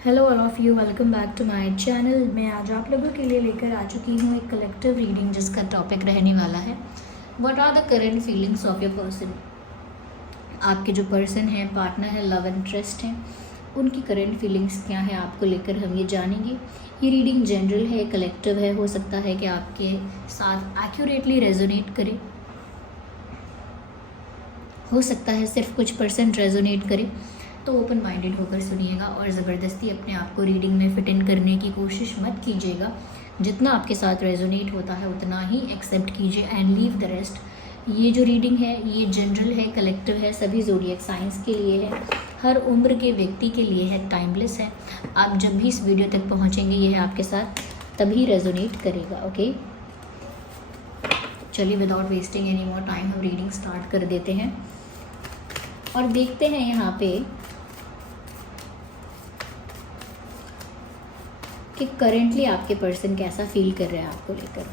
Hello all of you, welcome back to my channel. मैं आज आप लोगों के लिए लेकर आ चुकी हूँ एक कलेक्टिव रीडिंग जिसका टॉपिक रहने वाला है what are the current feelings of your person. आपके जो पर्सन है, पार्टनर है, लव इंटरेस्ट है, उनकी करेंट फीलिंग्स क्या है आपको लेकर हम ये जानेंगे। ये रीडिंग जनरल है, कलेक्टिव है, हो सकता है कि आपके साथ एक्यूरेटली रेजोनेट करे, हो सकता है सिर्फ कुछ % रेजोनेट करे। तो ओपन माइंडेड होकर सुनिएगा और ज़बरदस्ती अपने आप को रीडिंग में फिट इन करने की कोशिश मत कीजिएगा। जितना आपके साथ रेजोनेट होता है उतना ही एक्सेप्ट कीजिए एंड लीव द रेस्ट। ये जो रीडिंग है ये जनरल है, कलेक्टिव है, सभी ज़ोडिएक साइंस के लिए है, हर उम्र के व्यक्ति के लिए है, टाइमलेस है। आप जब भी इस वीडियो तक पहुँचेंगे यह आपके साथ तभी रेजोनेट करेगा। ओके, चलिए without wasting any more time हम रीडिंग स्टार्ट कर देते हैं और देखते हैं यहाँ पे कि करेंटली आपके पर्सन कैसा फील कर रहे हैं आपको लेकर,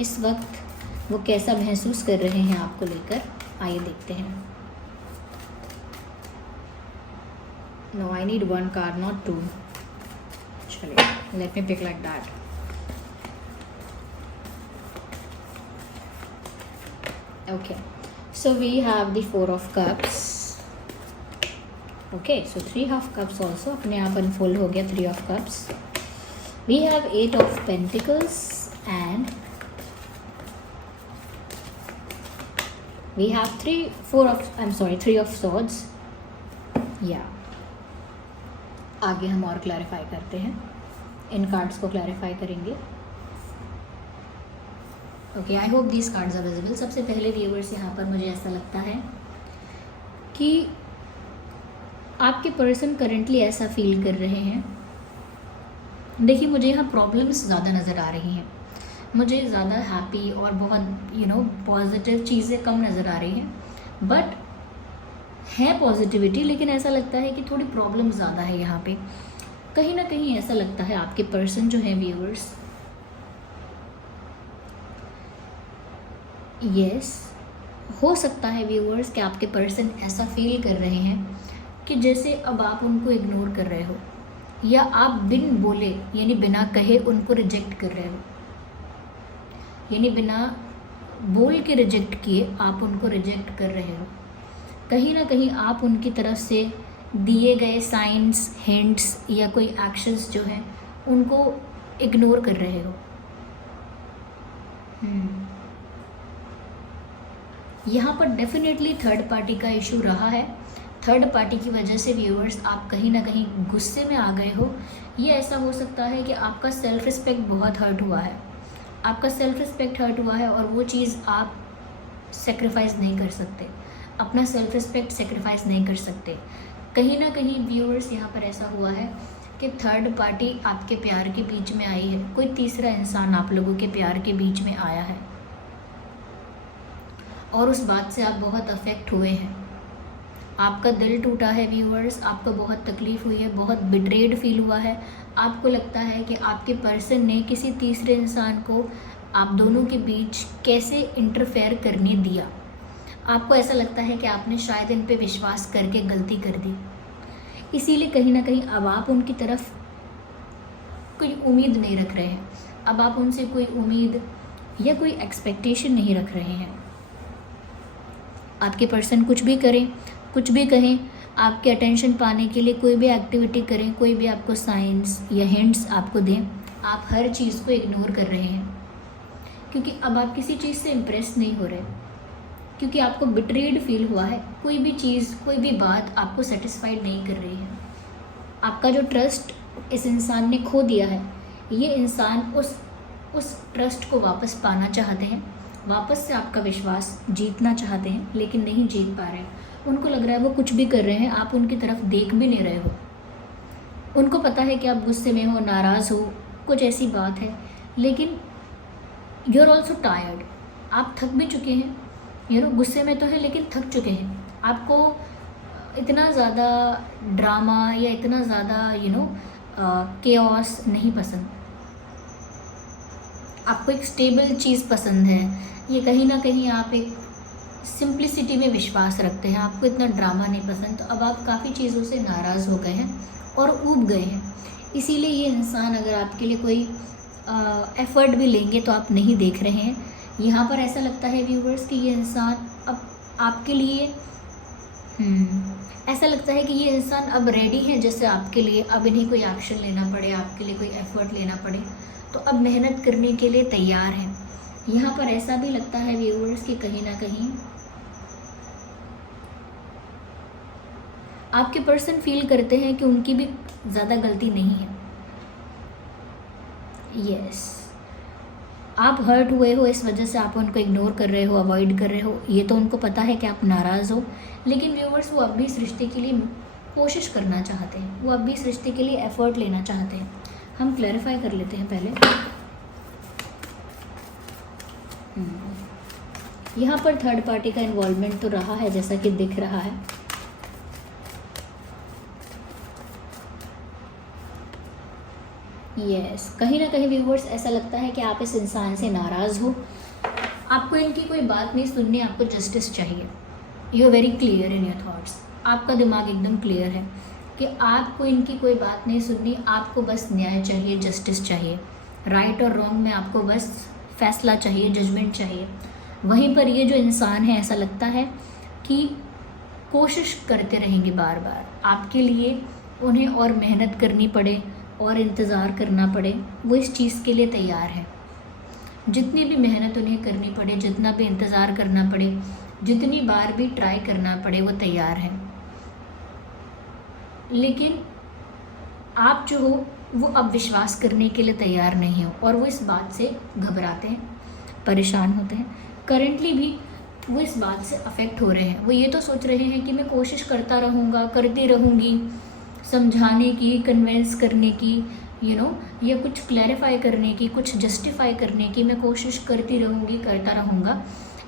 इस वक्त वो कैसा महसूस कर रहे हैं आपको लेकर। आइए देखते हैं। No, I need 1 card not 2। चलिए, let me pick like that. Okay, so we have the 4 of cups. Okay, so 3 of cups also अपने आप अनफोल्ड हो गया। 3 of cups. We have 8 of pentacles and we have 3 of swords. Yeah. आगे हम और clarify करते हैं, इन कार्ड्स को क्लैरिफाई करेंगे। Okay, I hope these cards are visible. सबसे पहले व्यूअर्स, यहाँ पर मुझे ऐसा लगता है कि आपके पर्सन करंटली ऐसा फील कर रहे हैं। देखिए, मुझे यहाँ प्रॉब्लम्स ज़्यादा नज़र आ रही हैं, मुझे ज़्यादा हैप्पी और बहुत पॉजिटिव चीज़ें कम नज़र आ रही हैं। बट है पॉजिटिविटी, लेकिन ऐसा लगता है कि थोड़ी प्रॉब्लम ज़्यादा है यहाँ पे। कहीं ना कहीं ऐसा लगता है आपके पर्सन जो है व्यूअर्स, यस, हो सकता है व्यूअर्स कि आपके पर्सन ऐसा फील कर रहे हैं कि जैसे अब आप उनको इग्नोर कर रहे हो, या आप बिन बोले यानी बिना कहे उनको रिजेक्ट कर रहे हो, यानी बिना बोल के रिजेक्ट किए आप उनको रिजेक्ट कर रहे हो। कहीं ना कहीं आप उनकी तरफ से दिए गए साइंस, हिंट्स या कोई एक्शंस जो हैं उनको इग्नोर कर रहे हो। यहाँ पर डेफिनेटली थर्ड पार्टी का इशू रहा है। थर्ड पार्टी की वजह से व्यूअर्स आप कहीं ना कहीं गुस्से में आ गए हो। ये ऐसा हो सकता है कि आपका सेल्फ रिस्पेक्ट बहुत हर्ट हुआ है, आपका सेल्फ रिस्पेक्ट हर्ट हुआ है और वो चीज़ आप सेक्रीफाइस नहीं कर सकते, अपना सेल्फ रिस्पेक्ट सेक्रीफाइस नहीं कर सकते। कहीं ना कहीं व्यूअर्स यहाँ पर ऐसा हुआ है कि थर्ड पार्टी आपके प्यार के बीच में आई है, कोई तीसरा इंसान आप लोगों के प्यार के बीच में आया है और उस बात से आप बहुत अफेक्ट हुए हैं। आपका दिल टूटा है व्यूअर्स, आपको बहुत तकलीफ़ हुई है, बहुत बिट्रेड फील हुआ है। आपको लगता है कि आपके पर्सन ने किसी तीसरे इंसान को आप दोनों के बीच कैसे इंटरफेयर करने दिया। आपको ऐसा लगता है कि आपने शायद इन पे विश्वास करके गलती कर दी, इसीलिए कहीं ना कहीं अब आप उनकी तरफ कोई उम्मीद नहीं रख रहे हैं। अब आप उनसे कोई उम्मीद या कोई एक्सपेक्टेशन नहीं रख रहे हैं। आपके पर्सन कुछ भी करें, कुछ भी कहें, आपके अटेंशन पाने के लिए कोई भी एक्टिविटी करें, कोई भी आपको साइंस या हिंट्स आपको दें, आप हर चीज़ को इग्नोर कर रहे हैं क्योंकि अब आप किसी चीज़ से इम्प्रेस नहीं हो रहे, क्योंकि आपको बिट्रेड फील हुआ है। कोई भी चीज़, कोई भी बात आपको सेटिस्फाइड नहीं कर रही है। आपका जो ट्रस्ट इस इंसान ने खो दिया है, ये इंसान उस ट्रस्ट को वापस पाना चाहते हैं, वापस से आपका विश्वास जीतना चाहते हैं, लेकिन नहीं जीत पा रहे हैं। उनको लग रहा है वो कुछ भी कर रहे हैं, आप उनकी तरफ देख भी नहीं रहे हो। उनको पता है कि आप गुस्से में हो, नाराज़ हो, कुछ ऐसी बात है, लेकिन यू आर ऑल्सो टायर्ड। आप थक भी चुके हैं, गुस्से में तो है लेकिन थक चुके हैं। आपको इतना ज़्यादा ड्रामा या इतना ज़्यादा केओस नहीं पसंद। आपको एक स्टेबल चीज़ पसंद है। ये कहीं ना कहीं आप एक सिंप्लिसिटी में विश्वास रखते हैं, आपको इतना ड्रामा नहीं पसंद। तो अब आप काफ़ी चीज़ों से नाराज़ हो गए हैं और ऊब गए हैं। इसीलिए ये इंसान अगर आपके लिए कोई एफ़र्ट भी लेंगे तो आप नहीं देख रहे हैं। यहाँ पर ऐसा लगता है व्यूवर्स कि ये इंसान अब आपके लिए ऐसा लगता है कि ये इंसान अब रेडी है जैसे आपके लिए, अब इन्हें कोई एक्शन लेना पड़े, आपके लिए कोई एफ़र्ट लेना पड़े, तो अब मेहनत करने के लिए तैयार हैं। यहाँ पर ऐसा भी लगता है व्यूवर्स कि कहीं ना कहीं आपके पर्सन फील करते हैं कि उनकी भी ज़्यादा गलती नहीं है। यस, आप हर्ट हुए हो, इस वजह से आप उनको इग्नोर कर रहे हो, अवॉइड कर रहे हो, ये तो उनको पता है कि आप नाराज़ हो, लेकिन व्यूवर्स वो अब भी इस रिश्ते के लिए कोशिश करना चाहते हैं, वो अब भी इस रिश्ते के लिए एफ़र्ट लेना चाहते हैं। हम क्लैरिफाई कर लेते हैं पहले। यहाँ पर थर्ड पार्टी का इन्वॉल्वमेंट तो रहा है जैसा कि दिख रहा है। यस, कहीं ना कहीं व्यूवर्स ऐसा लगता है कि आप इस इंसान से नाराज़ हो, आपको इनकी कोई बात नहीं सुननी, आपको जस्टिस चाहिए। You are very clear in your thoughts, आपका दिमाग एकदम क्लियर है कि आपको इनकी कोई बात नहीं सुननी, आपको बस न्याय चाहिए, जस्टिस चाहिए। राइट और रॉन्ग में आपको बस फैसला चाहिए, जजमेंट चाहिए। वहीं पर ये जो इंसान है ऐसा लगता है कि कोशिश करते रहेंगे बार बार आपके लिए, उन्हें और मेहनत करनी पड़े और इंतज़ार करना पड़े, वो इस चीज़ के लिए तैयार है। जितनी भी मेहनत उन्हें करनी पड़े, जितना भी इंतज़ार करना पड़े, जितनी बार भी ट्राई करना पड़े, वो तैयार है। लेकिन आप जो हो वो अब विश्वास करने के लिए तैयार नहीं हो और वो इस बात से घबराते हैं, परेशान होते हैं। करेंटली भी वो इस बात से अफेक्ट हो रहे हैं। वो ये तो सोच रहे हैं कि मैं कोशिश करता रहूँगा, करती रहूँगी, समझाने की, कन्विंस करने की, या कुछ क्लैरिफाई करने की, कुछ जस्टिफाई करने की मैं कोशिश करती रहूँगी, करता रहूँगा,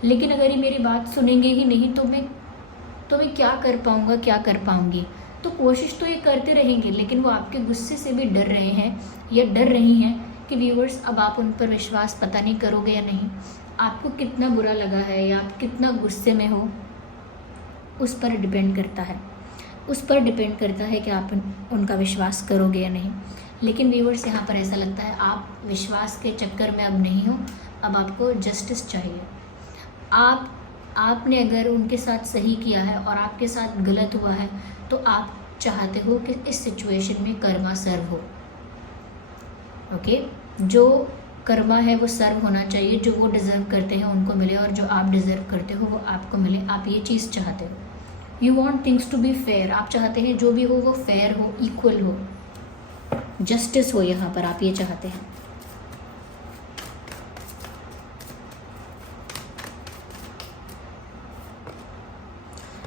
लेकिन अगर ये मेरी बात सुनेंगे ही नहीं तो मैं क्या कर पाऊँगा, क्या कर पाऊँगी। तो कोशिश तो ये करते रहेंगे, लेकिन वो आपके गुस्से से भी डर रहे हैं या डर रही हैं कि व्यूवर्स अब आप उन पर विश्वास पता नहीं करोगे या नहीं। आपको कितना बुरा लगा है या आप कितना गुस्से में हो, उस पर डिपेंड करता है। उस पर डिपेंड करता है कि आप उनका विश्वास करोगे या नहीं। लेकिन व्यूवर्स यहाँ पर ऐसा लगता है आप विश्वास के चक्कर में अब नहीं हो, अब आपको जस्टिस चाहिए। आपने अगर उनके साथ सही किया है और आपके साथ गलत हुआ है तो आप चाहते हो कि इस सिचुएशन में कर्मा सर्व हो। ओके, जो कर्मा है वो सर्व होना चाहिए, जो वो डिज़र्व करते हैं उनको मिले और जो आप डिज़र्व करते हो वो आपको मिले। आप ये चीज़ चाहते हो। You want things to be fair, आप चाहते हैं जो भी हो वो फेयर हो, इक्वल हो, जस्टिस हो। यहाँ पर आप ये चाहते हैं।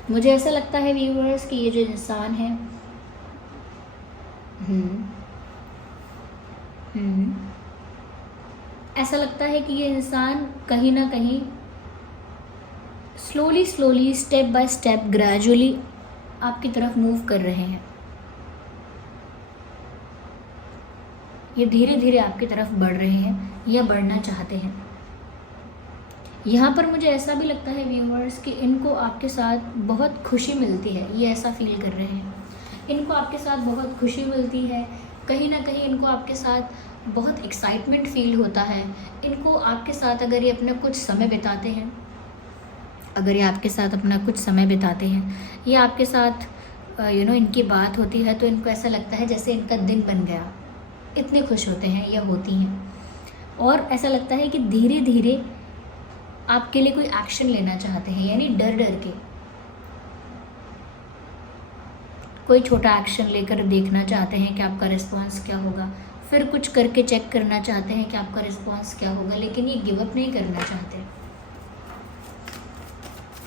मुझे ऐसा लगता है व्यूअर्स कि ये जो इंसान है ऐसा लगता है कि ये इंसान कहीं ना कहीं slowly step by step gradually आपकी तरफ मूव कर रहे हैं। ये धीरे धीरे आपकी तरफ बढ़ रहे हैं या बढ़ना चाहते हैं। यहाँ पर मुझे ऐसा भी लगता है व्यूअर्स कि इनको आपके साथ बहुत खुशी मिलती है, ये ऐसा फील कर रहे हैं। इनको आपके साथ बहुत खुशी मिलती है, कहीं ना कहीं इनको आपके साथ बहुत एक्साइटमेंट फील होता है। इनको आपके साथ अगर ये अपना कुछ समय बिताते हैं, या आपके साथ इनकी बात होती है तो इनको ऐसा लगता है जैसे इनका दिन बन गया, इतने खुश होते हैं या होती हैं। और ऐसा लगता है कि धीरे धीरे आपके लिए कोई एक्शन लेना चाहते हैं, यानी डर डर के कोई छोटा एक्शन लेकर देखना चाहते हैं कि आपका रिस्पांस क्या होगा, फिर कुछ करके चेक करना चाहते हैं कि आपका रिस्पांस क्या होगा, लेकिन ये गिव अप नहीं करना चाहते।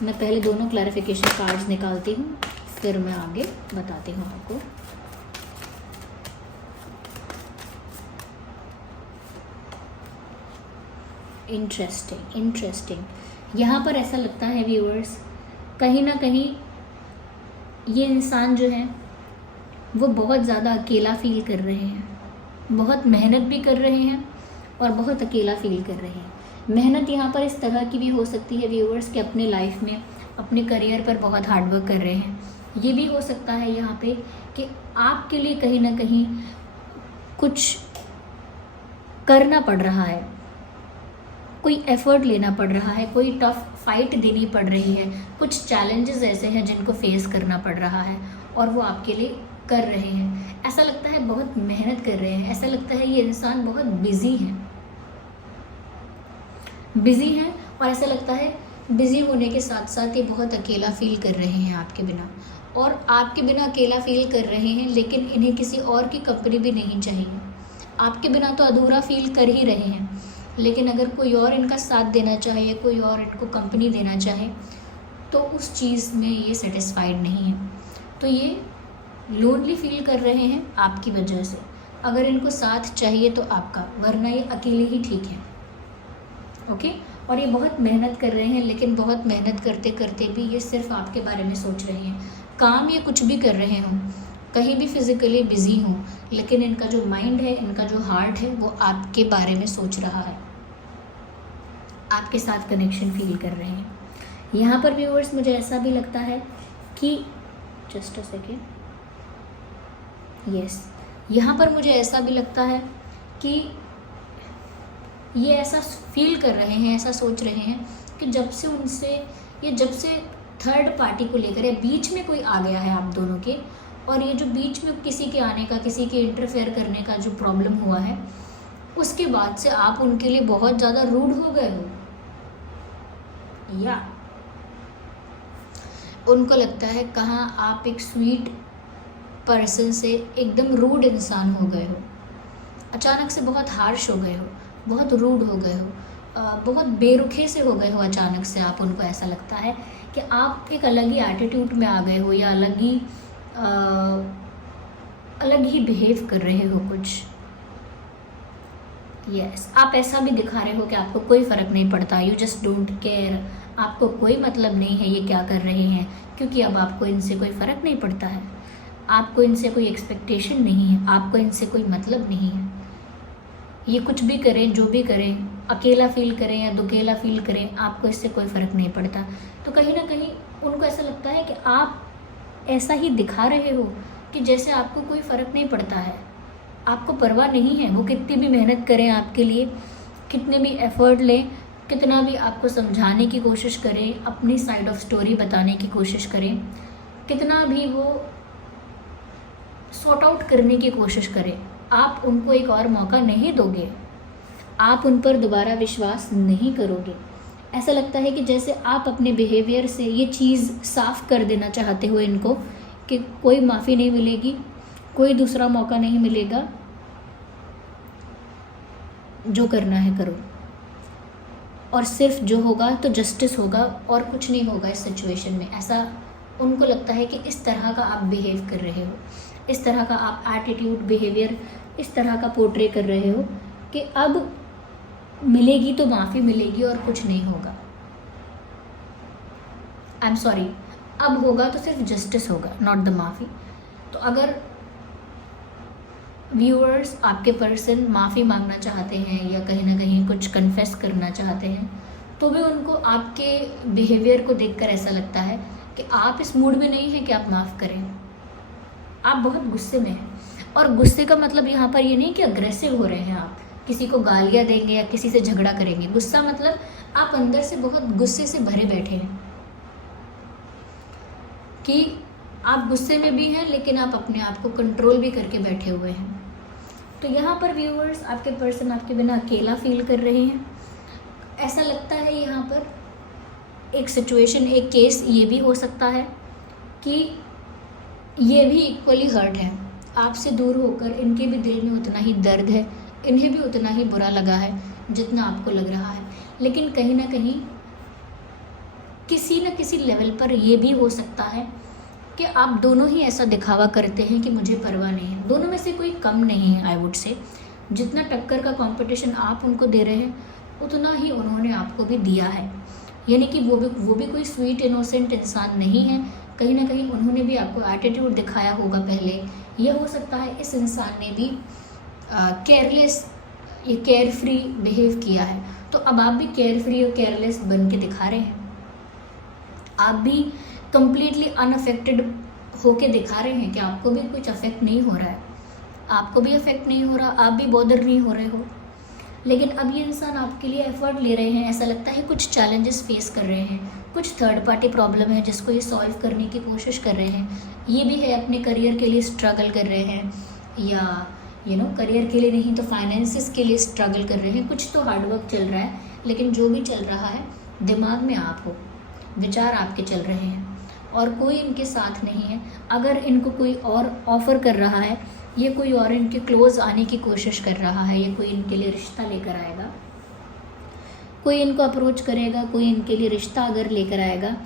मैं पहले दोनों क्लैरिफिकेशन कार्ड्स निकालती हूँ, फिर मैं आगे बताती हूँ आपको। इंटरेस्टिंग। यहाँ पर ऐसा लगता है व्यूअर्स, कहीं ना कहीं ये इंसान जो है वो बहुत ज़्यादा अकेला फील कर रहे हैं, बहुत मेहनत भी कर रहे हैं और बहुत अकेला फील कर रहे हैं। मेहनत यहाँ पर इस तरह की भी हो सकती है व्यूअर्स कि अपने लाइफ में, अपने करियर पर बहुत हार्डवर्क कर रहे हैं, ये भी हो सकता है यहाँ पे कि आपके लिए कहीं ना कहीं कुछ करना पड़ रहा है, कोई एफर्ट लेना पड़ रहा है, कोई टफ फाइट देनी पड़ रही है, कुछ चैलेंजेस ऐसे हैं जिनको फेस करना पड़ रहा है और वो आपके लिए कर रहे हैं। ऐसा लगता है बहुत मेहनत कर रहे हैं, ऐसा लगता है ये इंसान बहुत बिजी है और ऐसा लगता है बिजी होने के साथ साथ ये बहुत अकेला फील कर रहे हैं आपके बिना, और आपके बिना अकेला फील कर रहे हैं, लेकिन इन्हें किसी और की कंपनी भी नहीं चाहिए। आपके बिना तो अधूरा फील कर ही रहे हैं, लेकिन अगर कोई और इनका साथ देना चाहे या कोई और इनको कंपनी देना चाहे तो उस चीज़ में ये सेटिस्फाइड नहीं है। तो ये लोनली फील कर रहे हैं आपकी वजह से। अगर इनको साथ चाहिए तो आपका, वरना ये अकेले ही ठीक है। ओके, और ये बहुत मेहनत कर रहे हैं, लेकिन बहुत मेहनत करते करते भी ये सिर्फ आपके बारे में सोच रहे हैं। काम ये कुछ भी कर रहे हों, कहीं भी फिजिकली बिजी हों, लेकिन इनका जो माइंड है, इनका जो हार्ट है, वो आपके बारे में सोच रहा है, आपके साथ कनेक्शन फील कर रहे हैं। यहाँ पर व्यूअर्स मुझे ऐसा भी लगता है कि जस्ट अ सेकेंड, यस, यहाँ पर मुझे ऐसा भी लगता है कि ये ऐसा फील कर रहे हैं, ऐसा सोच रहे हैं कि जब से थर्ड पार्टी को लेकर या बीच में कोई आ गया है आप दोनों के, और ये जो बीच में किसी के आने का, किसी के इंटरफेयर करने का जो प्रॉब्लम हुआ है, उसके बाद से आप उनके लिए बहुत ज़्यादा रूड हो गए हो, या उनको लगता है कहाँ आप एक स्वीट पर्सन से एकदम रूड इंसान हो गए हो, अचानक से बहुत हार्श हो गए हो, बहुत रूड हो गए हो, बहुत बेरुखे से हो गए हो। अचानक से आप, उनको ऐसा लगता है कि आप एक अलग ही एटीट्यूड में आ गए हो, या अलग ही बिहेव कर रहे हो कुछ। यस, आप ऐसा भी दिखा रहे हो कि आपको कोई फ़र्क नहीं पड़ता, यू जस्ट डोंट केयर, आपको कोई मतलब नहीं है ये क्या कर रहे हैं, क्योंकि अब आपको इनसे कोई फ़र्क नहीं पड़ता है, आपको इनसे कोई एक्सपेक्टेशन नहीं है, आपको इनसे कोई मतलब नहीं है। ये कुछ भी करें, जो भी करें, अकेला फील करें या दुकेला फील करें, आपको इससे कोई फ़र्क नहीं पड़ता। तो कहीं ना कहीं उनको ऐसा लगता है कि आप ऐसा ही दिखा रहे हो कि जैसे आपको कोई फ़र्क नहीं पड़ता है, आपको परवाह नहीं है। वो कितनी भी मेहनत करें आपके लिए, कितने भी एफ़र्ट लें, कितना भी आपको समझाने की कोशिश करें, अपनी साइड ऑफ स्टोरी बताने की कोशिश करें, कितना भी वो सॉर्ट आउट करने की कोशिश करें, आप उनको एक और मौका नहीं दोगे, आप उन पर दोबारा विश्वास नहीं करोगे। ऐसा लगता है कि जैसे आप अपने बिहेवियर से ये चीज़ साफ कर देना चाहते हो इनको कि कोई माफ़ी नहीं मिलेगी, कोई दूसरा मौका नहीं मिलेगा, जो करना है करो, और सिर्फ जो होगा तो जस्टिस होगा और कुछ नहीं होगा इस सिचुएशन में। ऐसा उनको लगता है कि इस तरह का आप बिहेव कर रहे हो, इस तरह का आप एटीट्यूड, बिहेवियर इस तरह का पोर्ट्रे कर रहे हो कि अब मिलेगी तो माफ़ी मिलेगी और कुछ नहीं होगा। आई एम सॉरी, अब होगा तो सिर्फ जस्टिस होगा, नॉट द माफ़ी। तो अगर व्यूअर्स आपके पर्सन माफ़ी मांगना चाहते हैं या कहीं ना कहीं कुछ कन्फेस करना चाहते हैं, तो भी उनको आपके बिहेवियर को देखकर ऐसा लगता है कि आप इस मूड में नहीं हैं कि आप माफ़ करें, आप बहुत गुस्से में हैं। और गुस्से का मतलब यहाँ पर ये नहीं कि अग्रेसिव हो रहे हैं, आप किसी को गालियाँ देंगे या किसी से झगड़ा करेंगे। गुस्सा मतलब आप अंदर से बहुत गुस्से से भरे बैठे हैं, कि आप गुस्से में भी हैं लेकिन आप अपने आप को कंट्रोल भी करके बैठे हुए हैं। तो यहाँ पर व्यूअर्स आपके पर्सन आपके बिना अकेला फील कर रहे हैं। ऐसा लगता है यहाँ पर एक सिचुएशन, एक केस ये भी हो सकता है कि ये भी इक्वली हर्ट है, आपसे दूर होकर इनके भी दिल में उतना ही दर्द है, इन्हें भी उतना ही बुरा लगा है जितना आपको लग रहा है। लेकिन कहीं ना कहीं किसी न किसी लेवल पर ये भी हो सकता है कि आप दोनों ही ऐसा दिखावा करते हैं कि मुझे परवाह नहीं है। दोनों में से कोई कम नहीं है, आई वुड से। जितना टक्कर का कंपटीशन आप उनको दे रहे हैं, उतना ही उन्होंने आपको भी दिया है। यानी कि वो भी कोई स्वीट इनोसेंट इंसान नहीं है। कहीं ना कहीं उन्होंने भी आपको एटीट्यूड दिखाया होगा पहले। यह हो सकता है इस इंसान ने भी केयरलेस या केयर फ्री बिहेव किया है, तो अब आप भी केयर फ्री और केयरलेस बन के दिखा रहे हैं। आप भी कंप्लीटली अनअफेक्टेड होके दिखा रहे हैं कि आपको भी कुछ अफेक्ट नहीं हो रहा है, आपको भी अफेक्ट नहीं हो रहा, आप भी बॉदर नहीं हो रहे हो। लेकिन अब ये इंसान आपके लिए एफर्ट ले रहे हैं, ऐसा लगता है कुछ चैलेंजेस फेस कर रहे हैं, कुछ थर्ड पार्टी प्रॉब्लम है जिसको ये सॉल्व करने की कोशिश कर रहे हैं। ये भी है अपने करियर के लिए स्ट्रगल कर रहे हैं, या करियर के लिए नहीं तो फाइनेंसिस के लिए स्ट्रगल कर रहे हैं। कुछ तो हार्डवर्क चल रहा है, लेकिन जो भी चल रहा है दिमाग में आप हो, विचार आपके चल रहे हैं और कोई इनके साथ नहीं है। अगर इनको कोई और ऑफ़र कर रहा है, ये कोई और इनके क्लोज आने की कोशिश कर रहा है, ये कोई इनके लिए रिश्ता लेकर आएगा, कोई इनको अप्रोच करेगा, कोई इनके लिए रिश्ता अगर लेकर आएगा,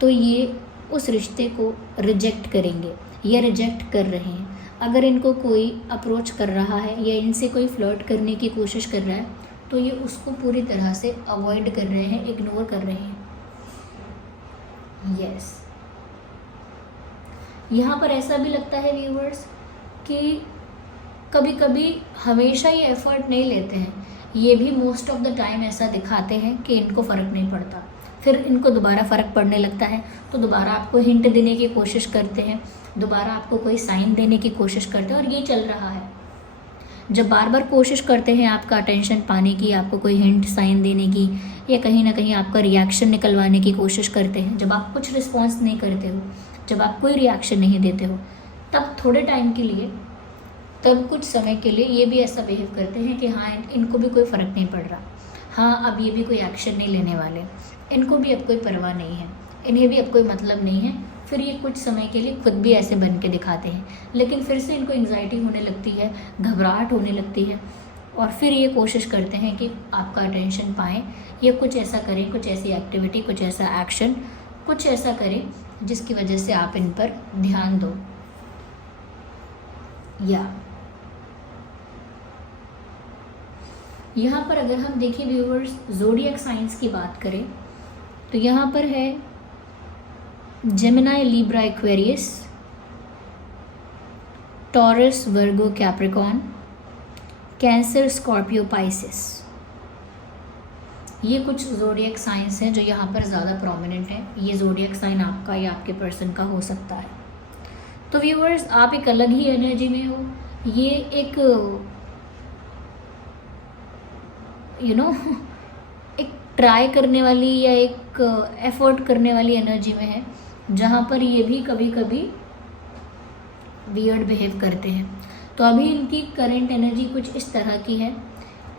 तो ये उस रिश्ते को रिजेक्ट करेंगे, ये रिजेक्ट कर रहे हैं। अगर इनको कोई अप्रोच कर रहा है या इनसे कोई फ्लर्ट करने की कोशिश कर रहा है, तो ये उसको पूरी तरह से अवॉइड कर रहे हैं, इग्नोर कर रहे हैं। यस, यहाँ पर ऐसा भी लगता है व्यूवर्स कि कभी कभी हमेशा ये एफर्ट नहीं लेते हैं, ये भी मोस्ट ऑफ द टाइम ऐसा दिखाते हैं कि इनको फ़र्क नहीं पड़ता। फिर इनको दोबारा फ़र्क पड़ने लगता है तो दोबारा आपको हिंट देने की कोशिश करते हैं, दोबारा आपको कोई साइन देने की कोशिश करते हैं, और ये चल रहा है। जब बार बार कोशिश करते हैं आपका अटेंशन पाने की, आपको कोई हिंट साइन देने की, या कहीं ना कहीं आपका रिएक्शन निकलवाने की कोशिश करते हैं, जब आप कुछ रिस्पॉन्स नहीं करते हो, जब आप कोई रिएक्शन नहीं देते हो, तब थोड़े टाइम के लिए, तब कुछ समय के लिए ये भी ऐसा बिहेव करते हैं कि हाँ इनको भी कोई फ़र्क नहीं पड़ रहा, हाँ अब ये भी कोई एक्शन नहीं लेने वाले, इनको भी अब कोई परवाह नहीं है, इन्हें भी अब कोई मतलब नहीं है। फिर ये कुछ समय के लिए खुद भी ऐसे बन के दिखाते हैं, लेकिन फिर से इनको एंग्जाइटी होने लगती है, घबराहट होने लगती है, और फिर ये कोशिश करते हैं कि आपका अटेंशन पाएँ, या कुछ ऐसा करें, कुछ ऐसी एक्टिविटी, कुछ ऐसा एक्शन, कुछ ऐसा करें जिसकी वजह से आप इन पर ध्यान दो। या यहाँ पर अगर हम देखें व्यूअर्स, ज़ोडिएक साइंस की बात करें तो यहाँ पर है जेमिनी, लिब्रा, एक्वेरियस, टॉरस, वर्गो, कैप्रिकॉर्न, कैंसर, स्कॉर्पियो, पाइसेस। ये कुछ ज़ोडिएक साइंस हैं जो यहाँ पर ज़्यादा प्रोमिनेंट है। ये ज़ोडिएक साइन आपका या आपके पर्सन का हो सकता है। तो व्यूअर्स, आप एक अलग ही एनर्जी में हो, ये एक एक ट्राई करने वाली या एक एफर्ट करने वाली एनर्जी में है, जहाँ पर ये भी कभी कभी वियर्ड बिहेव करते हैं। तो अभी इनकी करंट एनर्जी कुछ इस तरह की है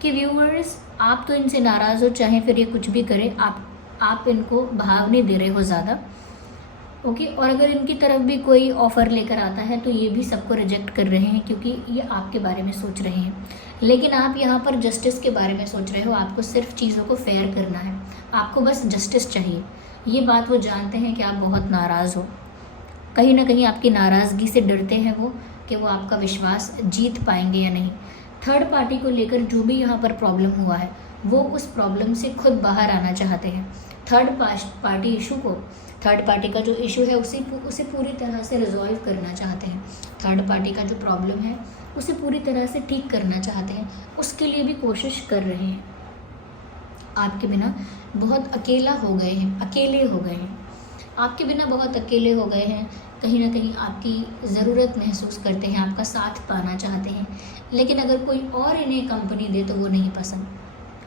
कि व्यूअर्स, आप तो इनसे नाराज़ हो, चाहे फिर ये कुछ भी करें, आप इनको भाव नहीं दे रहे हो ज़्यादा, ओके। और अगर इनकी तरफ भी कोई ऑफ़र लेकर आता है तो ये भी सबको रिजेक्ट कर रहे हैं, क्योंकि ये आपके बारे में सोच रहे हैं। लेकिन आप यहाँ पर जस्टिस के बारे में सोच रहे हो, आपको सिर्फ चीज़ों को फेयर करना है, आपको बस जस्टिस चाहिए। ये बात वो जानते हैं कि आप बहुत नाराज़ हो, कहीं ना कहीं आपकी नाराज़गी से डरते हैं वो कि वो आपका विश्वास जीत पाएंगे या नहीं। थर्ड पार्टी को लेकर जो भी यहाँ पर प्रॉब्लम हुआ है, वो उस प्रॉब्लम से खुद बाहर आना चाहते हैं। थर्ड पार्टी इशू को, थर्ड पार्टी का जो इशू है उसे पूरी तरह से रिजॉल्व करना चाहते हैं। थर्ड पार्टी का जो प्रॉब्लम है उसे पूरी तरह से ठीक करना चाहते हैं, उसके लिए भी कोशिश कर रहे हैं। आपके बिना बहुत अकेले हो गए हैं, आपके बिना बहुत अकेले हो गए हैं, कहीं ना कहीं आपकी ज़रूरत महसूस करते हैं, आपका साथ पाना चाहते हैं। लेकिन अगर कोई और इन्हें कंपनी दे तो वो नहीं पसंद,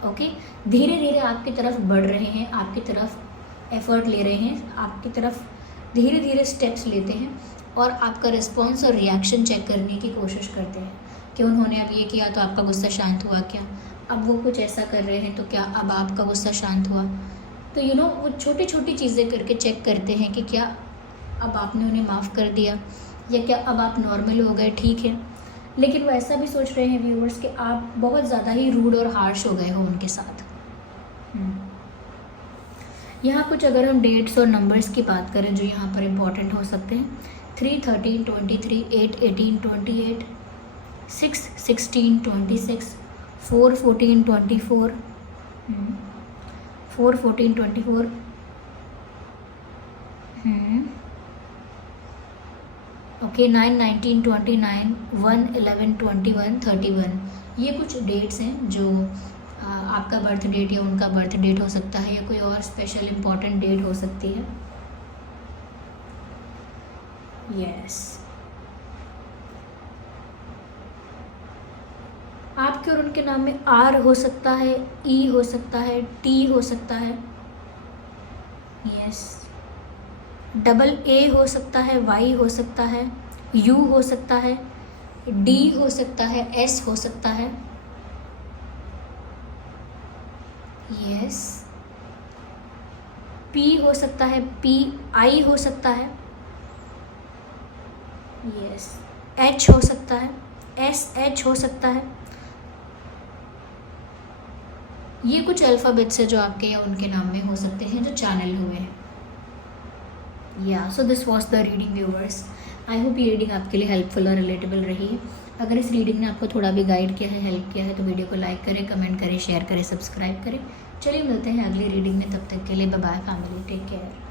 ओके। धीरे धीरे आपकी तरफ बढ़ रहे हैं, आपकी तरफ एफर्ट ले रहे हैं, आपकी तरफ धीरे धीरे स्टेप्स लेते हैं, और आपका रिस्पॉन्स और रिएक्शन चेक करने की कोशिश करते हैं कि उन्होंने अब ये किया तो आपका गुस्सा शांत हुआ क्या, अब वो कुछ ऐसा कर रहे हैं तो क्या अब आपका गुस्सा शांत हुआ। तो वो छोटी छोटी चीज़ें करके चेक करते हैं कि क्या अब आपने उन्हें माफ़ कर दिया, या क्या अब आप नॉर्मल हो गए, ठीक है। लेकिन वो ऐसा भी सोच रहे हैं व्यूअर्स कि आप बहुत ज़्यादा ही रूड और हार्श हो गए हो उनके साथ। यहाँ कुछ अगर हम डेट्स और नंबर्स की बात करें जो यहाँ पर इम्पॉर्टेंट हो सकते हैं, 3, 13, 23, 8, 18, 28, 6, 16, 26, 4, 14, 24, 4, 14, 24, ओके, 9, 19, 29, 1, 11, 21, 31। ये कुछ डेट्स हैं जो आपका बर्थ डेट या उनका बर्थ डेट हो सकता है, या कोई और स्पेशल इम्पॉर्टेंट डेट हो सकती है। यस। आपके और उनके नाम में आर हो सकता है, ई हो सकता है, टी हो सकता है, यस। डबल ए हो सकता है, वाई हो सकता है, यू हो सकता है, डी हो सकता है, एस हो सकता है, यस। पी हो सकता है, पी आई हो सकता है, यस। एच हो सकता है, एस एच हो सकता है। ये कुछ अल्फ़ाबेट्स है जो आपके या उनके नाम में हो सकते हैं जो चैनल हुए हैं। या so this was the reading viewers. I hope ये रीडिंग आपके लिए हेल्पफुल और रिलेटेबल रही है। अगर इस रीडिंग ने आपको थोड़ा भी गाइड किया है, हेल्प किया है, तो वीडियो को लाइक करें, कमेंट करें, शेयर करें, सब्सक्राइब करें। चलिए मिलते हैं अगली रीडिंग में, तब तक के लिए bye bye family, take care.